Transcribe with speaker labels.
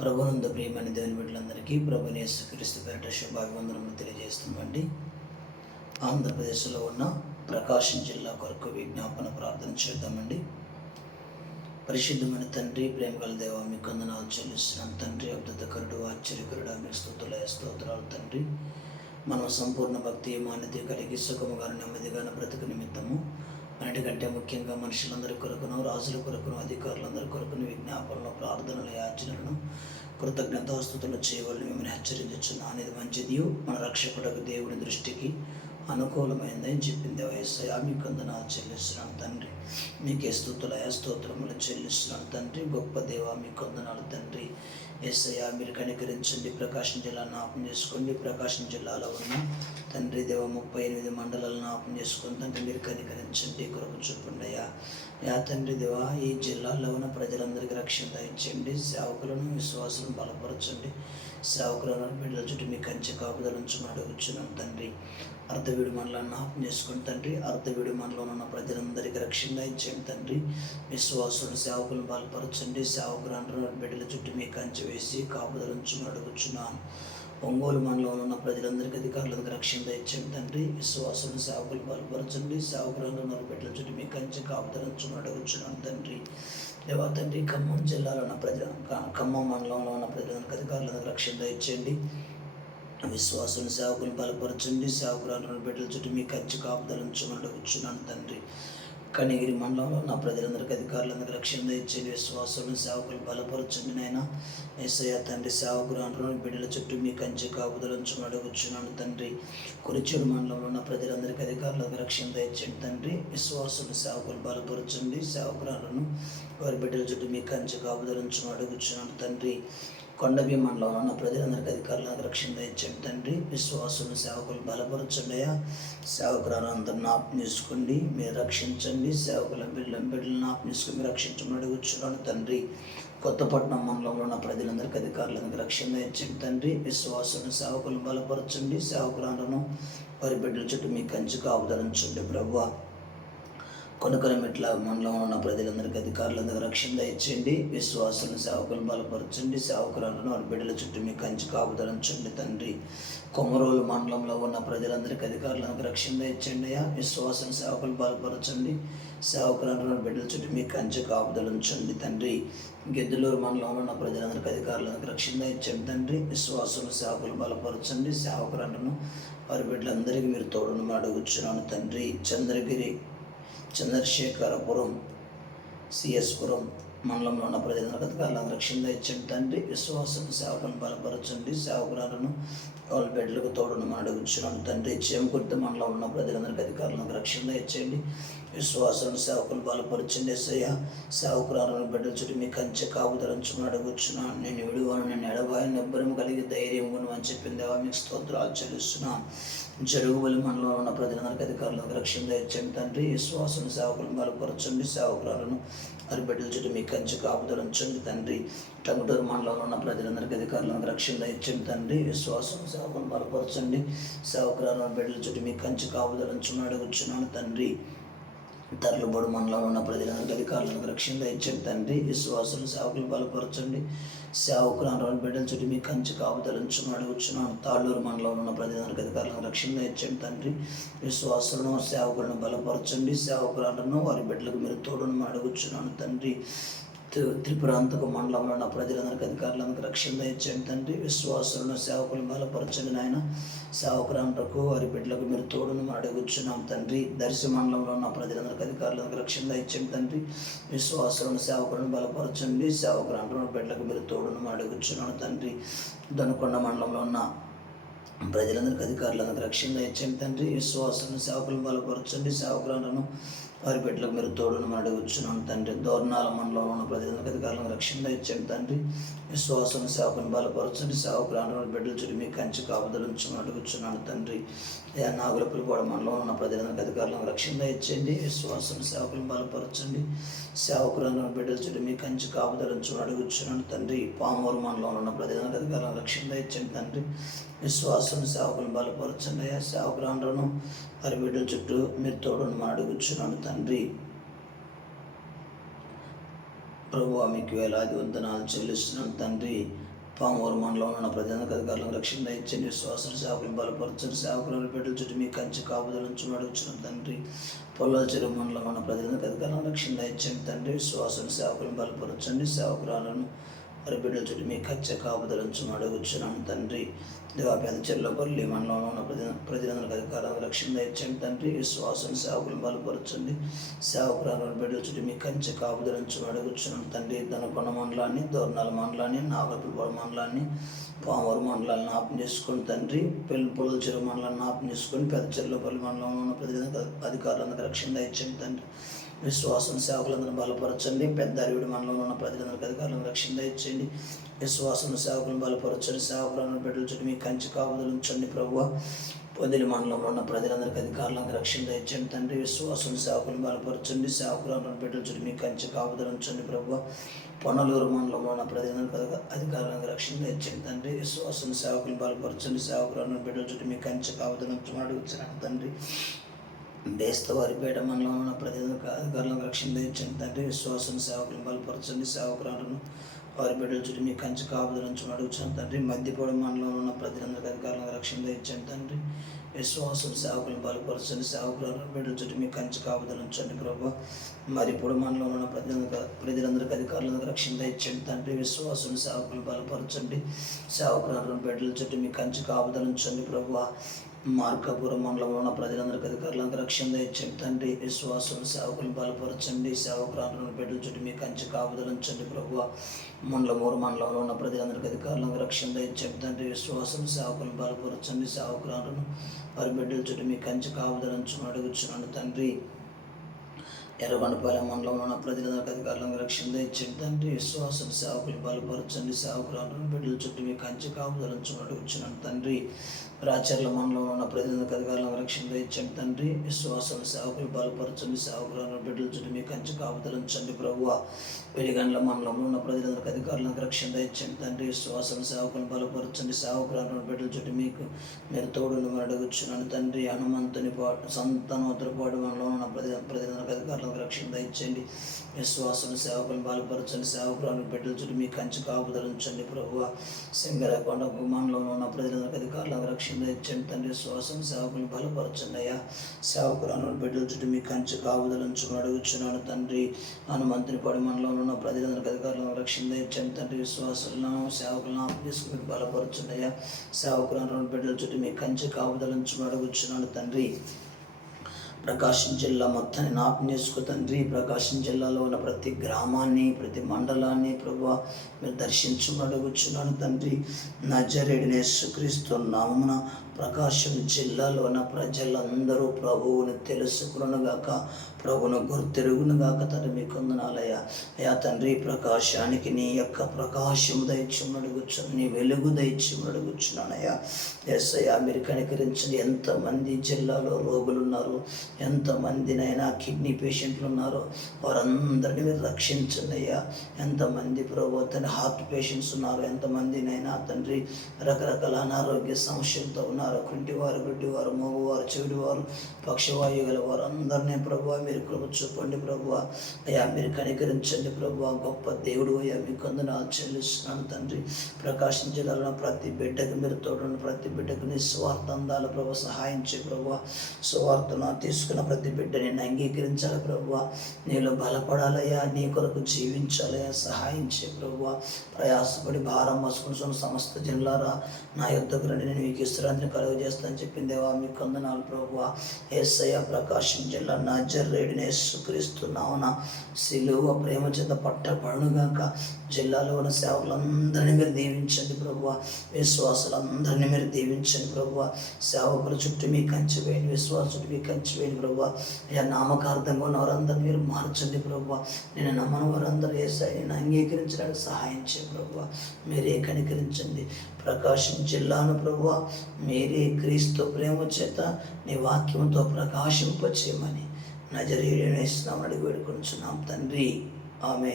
Speaker 1: ప్రభునందు ప్రియమైన దేవుని బిడ్డలందరికీ ప్రభుని యేసుక్రీస్తు పేట శుభాభివందనములు తెలియజేస్తున్నామండి. ఆంధ్రప్రదేశ్లో ఉన్న ప్రకాశం జిల్లా కొరకు విజ్ఞాపన ప్రార్థన చేద్దామండి. పరిశుద్ధమైన తండ్రి ప్రేమగల దేవ మీ కొందనాలు చెల్లిస్తున్నాను తండ్రి అబ్దకరుడు ఆశ్చర్యకరుడు మీ స్తుతుల స్తోత్రాలు తండ్రి. మనం సంపూర్ణ భక్తి మాన్యత కలిగి సుఖముగా నెమ్మదిగా బ్రతుకు నిమిత్తము. అన్నిటికంటే ముఖ్యంగా మనుషులందరి కొరకును రాజుల కొరకును అధికారులందరి కొరకును విజ్ఞాపనలు ప్రార్థనలు యాచనలను కృతజ్ఞతాస్తుతులు చేయవలని మిమ్మల్ని హెచ్చరించచ్చు అనేది మంచిది. మన రక్షకుడకు దేవుని దృష్టికి అనుకూలమైందని చెప్పింది. వయస్సయా మీ కొందనాలు చెల్లిస్తున్నాను తండ్రి. మీకే స్థుతుల స్తోత్రములు చెల్లిస్తున్నాను తండ్రి. గొప్ప దేవ మీ వందనాలు తండ్రి. ఎస్ఐయా మీరు కనికరించండి ప్రకాశం జిల్లా నాపం చేసుకోండి. ప్రకాశం జిల్లాలో ఉన్న తండ్రి దేవ ముప్పై ఎనిమిది మండలాలను నాపం చేసుకుని తండ్రి. మీరు కనికరించండి కృప చూపండి అయ్యా. యా తండ్రి దేవ ఈ జిల్లాలో ఉన్న ప్రజలందరికీ రక్షణ దయచేయండి. సేవకులను విశ్వాసులను బలపరచండి. సేవకులను బిడ్డల చుట్టూ మీ కంచె కాపుదల నుంచి అడుగుచున్నాం తండ్రి. అర్ధవీడు మండలాన్ని జ్ఞాపం చేసుకోండి తండ్రి అర్ధవీడు మండలంలో ఉన్న ప్రజలందరికీ రక్షణ దయచేయండి తండ్రి. విశ్వాసులను సేవకులను బలపరచండి. సేవకులు అంటున్నారు బిడ్డల చుట్టూ మీ కంచె వేసి కాపుదల నుంచి అడుగుచున్నాను ఒంగోలు మండలంలో ఉన్న ప్రజలందరికీ అధికారులకు రక్షణ దయచేయండి తండ్రి. విశ్వాసులను సేవకులు బలపరచండి. సేవకులు అంటున్న బిడ్డల చుట్టూ మీ కంచె కాపుదల అడుగుచున్నాను తండ్రి. దేవా తండ్రి? ఖమ్మం జిల్లాలో ఉన్న ప్రజల ఖమ్మం మండలంలో ఉన్న ప్రజలందరికీ అధికారులకు రక్షణ దయచేయండి విశ్వాసం సేవకులు బలపరచండి. సేవకులు బిడ్డల చుట్టూ మీ కంచి కాపుదలించమని వచ్చున్నాను తండ్రి. కనిగిరి మండలంలో నా ప్రజలందరికీ అధికారులందరికీ రక్షణ దయచేయండి. విశ్వాసం సేవకులు బలపరచండి నాయన. ఎస్ఐ తండ్రి సేవకులు అంటున్నాను బిడ్డల చుట్టూ మీ కంచి కాపుదలించమని అడుగుచున్నాను తండ్రి. కురిచేడు మండలంలో ఉన్న ప్రజలందరికీ అధికారులకు రక్షణ ఇచ్చండి తండ్రి. విశ్వాసం సేవకులు బలపరచండి. సేవకురాలను వారి బిడ్డల చుట్టూ మీ కంచి కాపుదలించమని అడుగుచున్నాను తండ్రి. కొండభీ మండలంలో ఉన్న ప్రజలందరికీ అధికారులకు రక్షణ దయచేయండి. తండ్రి విశ్వాసులు సేవకులు బలపరచండి అయ్యా సేవకులను అందరూ మీరు రక్షించండి. సేవకుల బిడ్డ బిడ్డలు నాపం మీరు రక్షించమని అడుగుచున్నాను. తండ్రి కొత్తపట్నం మండలంలో ఉన్న ప్రజలందరికీ అధికారులకు రక్షణ దయచేయండి. తండ్రి విశ్వాసులు సేవకులు బలపరచండి. సేవకులను వారి బిడ్డల చుట్టూ మీ కంచి కాపుదరించండి ప్రభు కొనకరమెట్ల మండలంలో ఉన్న ప్రజలందరికీ అధికారులందరికీ రక్షణ దయచేయండి. విశ్వాసులను సేవకులను బలపరచండి. సేవకులను వారి బిడ్డల చుట్టూ మీ కంచి కాపుదరించండి తండ్రి. కొమరోలు మండలంలో ఉన్న ప్రజలందరికీ అధికారులకు రక్షణ దయచేయండి అయ్యా. విశ్వాసం సేవకులు బలపరచండి. సేవకులను వారి బిడ్డల చుట్టూ మీ కంచి కాపుదరించండి తండ్రి. గిద్దలూరు మండలంలో ఉన్న ప్రజలందరికీ అధికారులకు రక్షణ దయచేయండి తండ్రి. విశ్వాసం సేవకులు బలపరచండి. సేవకులను వారి బిడ్డలందరికీ మీరు తోడును అడుగుచున్నాను తండ్రి. చంద్రగిరి చంద్రశేఖరపురం సిఎస్పురం మండలంలో ఉన్న ప్రజలకు అధికారులను రక్షణ ఇచ్చండి తండ్రి. విశ్వాసం సేవకులను బలపరచండి. సేవకులను వాళ్ళ బిడ్డలకు తోడును అడుగుచున్నాను తండ్రి చేమకుర్తి మండలంలో ఉన్న ప్రజలందరికీ అధికారులను రక్షణ ఇచ్చండి. విశ్వాసం సేవకులు బలపరచండి. సయ సేవకురాలను బిడ్డల చుట్టూ మీ కంచె కాపుదరించమని అడుగుచున్నాను. నేను విడువాను నేను ఎడవాయి నిబ్బరం కలిగి ధైర్యం అని చెప్పింది మీకు స్తోత్రాలు చెల్లిస్తున్నాను. జరుగుబలి మండలంలో ఉన్న ప్రజలందరికీ అధికారులకు రక్షణ ఇచ్చండి తండ్రి. విశ్వాసం సేవకులను బలపరచండి. సేవకురాలను వారి బిడ్డల చుట్టూ మీ కంచి కాపుదరించండి తండ్రి. టంగుటూరు మండలంలో ఉన్న ప్రజలందరికీ అధికారులను రక్షణ దయచండి తండ్రి. విశ్వాసం సేవకులను బలపరచండి. సేవకులను బిడ్డల చుట్టూ మీ కంచి కాపుదరించమని అడుగుచున్నాను తండ్రి. తర్లుబడి మండలంలో ఉన్న ప్రజలందరికీ అధికారులను రక్షణ దయచండి తండ్రి విశ్వాసులు సేవకులు బలపరచండి. సేవకులు అటువంటి బిడ్డల చుట్టూ మీ కంచి కాపుదలించమని అడుగుచున్నాను. తాళ్ళూరు మండలంలో ఉన్న ప్రజలందరికీ అధికారులను రక్షణ దయచండి తండ్రి. విశ్వాసులను సేవకులను బలపరచండి. సేవకులను వారి బిడ్డలకు మీరు తోడును అడుగుచున్నాను తండ్రి. త్రిపురాంతక మండలంలో ఉన్న ప్రజలందరికీ అధికారులందరికీ రక్షణ దయచేయండి తండ్రి. విశ్వాసులను సేవకులు బలపరచండి నాయన. సేవకులంటకు వారి బిడ్డలకు మీరు తోడును అడుగుచున్నాం తండ్రి. దర్శి మండలంలో ఉన్న ప్రజలందరికీ అధికారులకు రక్షణ దయచేయండి తండ్రి. విశ్వాసులను సేవకులను బలపరచండి. సేవకులంటున్న బిడ్డలకు మీరు తోడును అడుగుచున్నాను తండ్రి. దనుకొండ మండలంలో ఉన్న ప్రజలందరికీ అధికారులందరికీ రక్షణ దయచేయండి తండ్రి. విశ్వాసులను సేవకులను బలపరచండి. సేవకులను వారి బిడ్డలకు మీరు తోడును అడుగుచున్నాను తండ్రి. దోర్నాల మండలంలో ఉన్న ప్రతిదానికి అధికారులను రక్షణ ఇచ్చండి తండ్రి. విశ్వాసం సేవకుని బలపరచండి. సేవకులు బిడ్డలు చుట్టూ మీ కంచి కాపుదలించమని అడుగుచున్నాను తండ్రి. అయ్యా నాగులపులిగూడ మండలంలో ఉన్న ప్రజలకు అధికారులను రక్షణ ఇచ్చండి విశ్వాసం సేవకులను బలపరచండి. సేవకులను బిడ్డలు చుట్టూ మీ కంచి కాపుదలించమని అడుగుచున్నాను తండ్రి. పామూరు మండలంలో ఉన్న ప్రజలకు అధికారులను రక్షణ ఇచ్చండి తండ్రి. విశ్వాసం సేవకులను బలపరచండి అయ్యా. సేవకులను వారి బిడ్డల చుట్టూ మీరు తోడును అడుగుచున్నాను తండ్రి. తండ్రి. ప్రభు మీకు వేలాది వందనాలు చెల్లిస్తున్నాం తండ్రి. పామూరు మండలంలో ఉన్న ప్రజలకు అధికారులకు రక్షణ ఇచ్చండి విశ్వాసం సేవకులు బలపరచండి. సేవకులను బిడ్డల చుట్టూ మీ కంచి కాపుదల నుంచి నడుచున్న తండ్రి. పొలాల చెరువు మండలంలో ఉన్న ప్రజలకు అధికారులకు రక్షణ ఇచ్చండి తండ్రి. విశ్వాసం సేవకులను బలపరచండి. సేవకురాలను వారి బిడ్డల చుట్టూ మీ కచ్చ కాపుదల నుంచి తండ్రి. దేవా పెద్ద చెల్లపల్లి మండలంలో ఉన్న ప్రతి ప్రజలందరికీ అధికారం లక్ష్యం ఇచ్చండి తండ్రి. విశ్వాసం సేవకులను బలపరచండి. సేవకురాలను బిడ్డల చుట్టూ మీ కంచె కాపుదల నుంచి తండ్రి. ధనకొండ మండలాన్ని దోర్నాల మండలాన్ని నాగపల్లిపాడు మండలాన్ని పామూరు మండలాన్ని జ్ఞాపం చేసుకుని తండ్రి. పెళ్ళి పొలం చెరువు మండలాన్ని జ్ఞాపం చేసుకొని పెద్ద చెల్లపల్లి మండలంలో ఉన్న ప్రజలందరికీ అధికారులందరికీ రక్షణ ఇచ్చండి తండ్రి. విశ్వాసం సేవకులందరూ బలపరచండి. పెద్ద అరివిడి మండలంలో ఉన్న ప్రజలందరికీ అధికారులను రక్షణ ఇచ్చేయండి విశ్వాసం సేవకులను బలపరచండి. సేవకులను బిడ్డల చుట్టూ మీ కంచి కాపుదలు ఉంచండి ప్రభు పొదిలి మండలంలో ఉన్న ప్రజలందరికీ అధికారులకు రక్షణ ఇచ్చండి తండ్రి. విశ్వాసం సేవకులను బలపరచండి. సేవకులను బిడ్డల చుట్టూ మీ కంచి కాపుదలు ఉంచండి ప్రభు పొన్నలూరు మండలంలో ఉన్న ప్రజలందరికీ అధికారులకు రక్షణ ఇచ్చండి తండ్రి. విశ్వాసం సేవకులను బలపరచండి. సేవకులను బిడ్డల చుట్టూ మీ కంచి కాపుదలు ఉంచమని అడుగుతున్నాను తండ్రి. బేస్తవారిపేట మండలంలో ఉన్న ప్రతి అధికారులను రక్షణ ఇచ్చండి తండ్రి విశ్వాసం సేవకులను బలపరచండి. సేవకురాలను వారి బిడ్డలు చుట్టూ మీ కంచి కాపుదల నుంచి తండ్రి మధ్యపూడి మండలంలో ఉన్న ప్రజలందరికీ అధికారులకు రక్షణ ఇచ్చండి తండ్రి విశ్వాసం సేవకులను బలపరచండి. సేవకులను బిడ్డల చుట్టూ మీ కంచి కాపుదల ఉంచండి ప్రభు. మరిపూడి మండలంలో ఉన్న ప్రజలకు ప్రజలందరికీ అధికారులకు రక్షణ ఇచ్చండి తండ్రి విశ్వాసం సేవకులను బలపరచండి. సేవకులను బిడ్డల చుట్టూ మీ కంచి కాపుదల ఉంచండి ప్రభు. మార్కాపురం మండలంలో ఉన్న ప్రజలందరికీ అధికారులందరూ రక్షణ ఇచ్చండి తండ్రి విశ్వాసం సేవకులను బలపరచండి. సేవకురాలను బిడ్డల చుట్టూ మీ కంచి కాపుదలంచండి ప్రభు మండలమూరు మండలంలో ఉన్న ప్రజలందరికీ అధికారులందరూ రక్షణ ఇచ్చండి తండ్రి విశ్వాసం సేవకులను బలపరచండి. సేవకురాలను వారి బిడ్డల చుట్టూ మీ కంచి కాపుదల ఉంచమని అడుగుచున్నాను. తండ్రి ఎర్రగొండపాలెం మండలంలో ఉన్న ప్రజలందరికీ అధికారులను రక్షణ ఇచ్చండి తండ్రి విశ్వాసం సేవకులు బలపరచండి. సేవకురాలను బిడ్డల చుట్టూ మీ కంచి కాపుదల ఉంచమని అడుగుచున్నాను. తండ్రి రాచర్ల మండలంలో ఉన్న ప్రజలకు అధికారులను రక్షణ ఇచ్చండి తండ్రి విశ్వాసం సేవకులు బలపరచండి. సేవకులను బిడ్డల చుట్టూ మీ కంచి కాపుదలించండి ప్రభు వెలిగండ్ల మండలంలో ఉన్న ప్రజలకు అధికారులకు రక్షణ ఇచ్చండి తండ్రి విశ్వాసం సేవకులను బలపరచండి. సేవకులను బిడ్డల చుట్టూ మీకు మీరు తోడును అడుగుచున్నాను. తండ్రి హనుమంతుని పాటు సంతానోత్తరపాటు మండలంలో ఉన్న ప్రతి ప్రజలకు అధికారులకు రక్షణ ఇచ్చండి విశ్వాసం సేవకులను బలపరచండి. సేవకులను బిడ్డల చుట్టూ మీ కంచి కాపుదలించండి ప్రభు సింగరకొండ మండలంలో ఉన్న ప్రజలకు అధికారులకు రక్షణ ఇచ్చండి తండ్రి శ్వాసం సేవకులను బలపరచండి సేవకులు సేవకులను బిడ్డల చుట్టూ మీ కంచి కాపుదలించుకుని అడుగుచున్నాను తండ్రి. హనుమంతుని పడి మండలంలో ఉన్న ప్రజలందరికీ అధికారులను రక్షణ ఇచ్చండి తండ్రి విశ్వాసులను సేవకులను తీసుకుని బలపరచండి సేవకులు సేవకులను బిడ్డల చుట్టూ మీ కంచి కాపుదలించుకుని అడుగుచున్నాను తండ్రి. ప్రకాశం జిల్లా మొత్తాన్ని జ్ఞాపకం చేసుకో తండ్రి. ప్రకాశం జిల్లాలో ఉన్న ప్రతి గ్రామాన్ని ప్రతి మండలాన్ని ప్రభు మీరు దర్శించమడుగుచున్నాను తండ్రి. నజరేడు యేసుక్రీస్తు నామమున ప్రకాశం జిల్లాలోన ప్రజలందరూ ప్రభువుని తెలుసుకునుగాక ప్రభును గుర్తెరుగునుగాక తన మీ కొందనాలయ్యా అయ్యా తండ్రి ప్రకాశానికి నీ యొక్క ప్రకాశం దయచుమని అడుగుచ్చు నీ వెలుగు దయచుమని అడుగుచున్నానయ్యా ఎస్ అయ్యా మీరు కనికరించిన ఎంతమంది జిల్లాలో రోగులు ఉన్నారు ఎంతమందినైనా కిడ్నీ పేషెంట్లు ఉన్నారో వారందరినీ మీరు రక్షించండి అయ్యా. ఎంతమంది ప్రభు తండ్రి హార్ట్ పేషెంట్స్ ఉన్నారు ఎంతమందినైనా తండ్రి రకరకాల అనారోగ్య సమస్యలతో ఉన్నారు. కుంటివారు గుడ్డివారు మగవారు చెవిడివారు పక్షవాయు గల వారు అందరినీ ప్రభు మీరు కృప చూపండి ప్రభు అయ్యా మీరు కనికరించండి ప్రభు గొప్ప దేవుడు అయ్యా మీ కొందనాలు చెల్లిస్తున్నాను తండ్రి. ప్రకాశం జిల్లాలో ప్రతి బిడ్డకు మీరు తోడున్న ప్రతి బిడ్డకు నీ స్వార్థ అందాల ప్రభు సహాయం చేయ ప్రభు స్వార్థను తీసుకున్న ప్రతి బిడ్డని నేను అంగీకరించాలి ప్రభు నీలో బలపడాలయ్యా నీ కొరకు జీవించాలయ్యా సహాయం చేయ ప్రభు ప్రయాసపడి భారం మోసుకుని సమస్త జిల్లారా నా యుద్ధకు రండి నేను మీకు ఇస్తున్నాను కలుగు చేస్తానని చెప్పింది దేవా మీ కొందనాలు ప్రభు ఏసయ్య ప్రకాశం జిల్లా నజర్రేడిని సుకరిస్తున్నావున సిలువ ప్రేమ చేత పట్టబడునుగాక జిల్లాలో ఉన్న సేవకులందరినీ మీరు దీవించండి ప్రభువ. విశ్వాసులందరినీ మీరు దీవించండి ప్రభువ. సేవకుల చుట్టూ మీ కంచి వేయండి విశ్వాస చుట్టూ మీ కంచి వేయండి ప్రభు అయ్యా నామకార్థంగా ఉన్న వారందరినీ మీరు మార్చండి ప్రభు నేను నమ్మని వారందరూ ఏసై నేను అంగీకరించడానికి సహాయం చేయ ప్రభు మీరే కనికరించండి. ప్రకాశం జిల్లాను ప్రభు మీరే క్రీస్తు ప్రేమ చేత నీ వాక్యంతో ప్రకాశింపచేయమని నజరీడేస్తున్నామని అడిగి వేడుకొంచున్నాం తండ్రి ఆమె